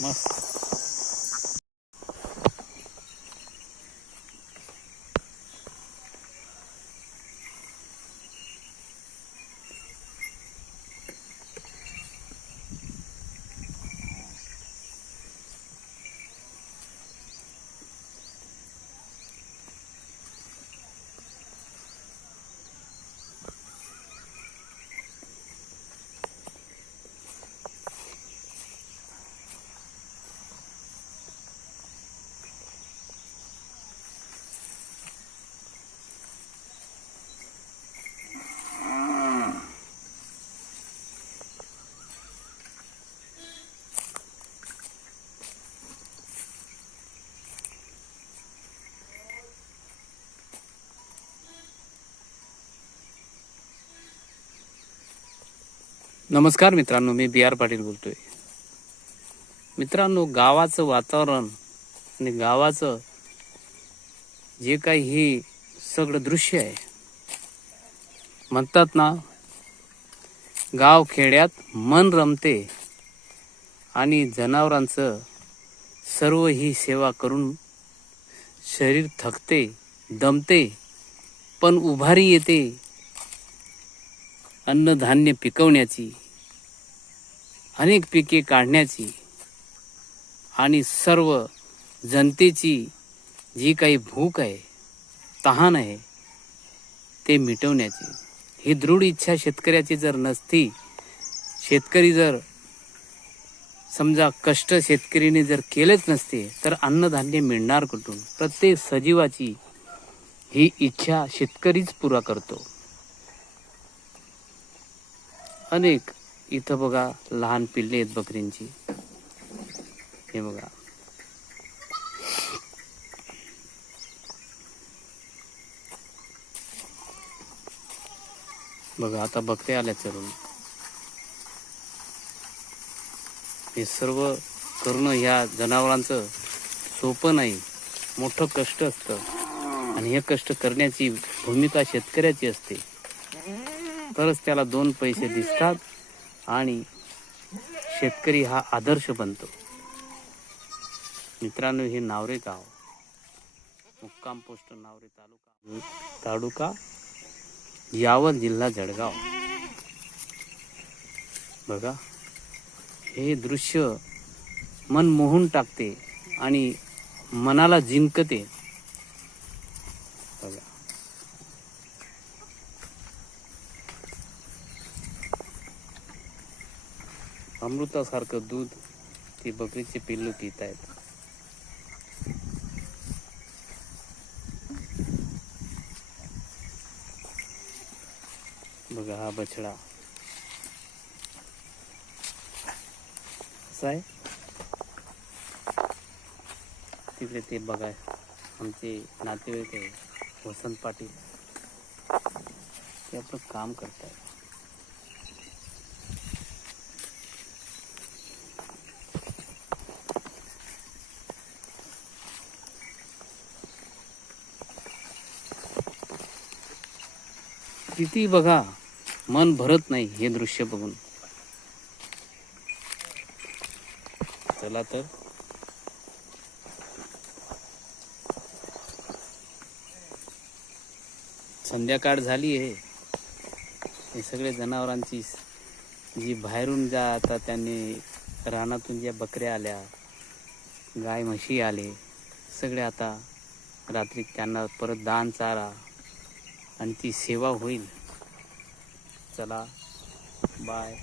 ます。नमस्कार मित्रांनो मी बी आर पाटील बोलतोय. मित्रांनो गावाचं वातावरण आणि गावाचं जे काही हे सगळं दृश्य आहे म्हणतात ना गाव खेड्यात मन रमते आणि जनावरांचं सर्व ही सेवा करून शरीर थकते दमते पण उभारी येते अन्नधान्य पिकवण्याची अनेक पिके काढण्याची आणि सर्व जनतेची जी काही भूक आहे तहान आहे ते मिटवण्याची. ही दृढ इच्छा शेतकऱ्याची जर नसती शेतकरी जर समजा कष्ट शेतकरीने जर केलेच नसते तर अन्नधान्य मिळणार कुठून? प्रत्येक सजीवाची ही इच्छा शेतकरीच पुरा करतो. अनेक इथं बघा लहान पिल्ले आहेत बकरींची. हे बघा. बघा आता बकरे आल्या चरून. हे सर्व करणं ह्या जनावरांचं सोपं नाही. मोठं कष्ट असतं. आणि हे कष्ट करण्याची भूमिका शेतकऱ्याची असते. तरच त्याला दोन पैसे दिसतात आणि शेतकरी हा आदर्श बनतो. मित्रांनो हे नावरे गाव. मुक्काम पोस्ट नावरे तालुका. तालुका यावल जिल्हा जळगाव. बघा हे दृश्य मन मोहून टाकते आणि मनाला जिंकते. बघा. अमृतासारखं दूध ती बकरीचे पिल्लू पित आहेत बघा हा बछडा. कसा आहे. तिकडे ते बघाय आमचे नातेवाईक आहे वसंत पाटील. ते आपलं काम करतात किती बघा. मन भरत नाही हे दृश्य बघून. चला तर. संध्याकाळ झाली आहे. हे सगळे जनावरांची जी बाहेरून ज्या आता त्यांनी रानातून ज्या बकऱ्या आल्या गाय म्हशी आले सगळे आता रात्री त्यांना परत दान चारा आणि ती सेवा होईल. चला बाय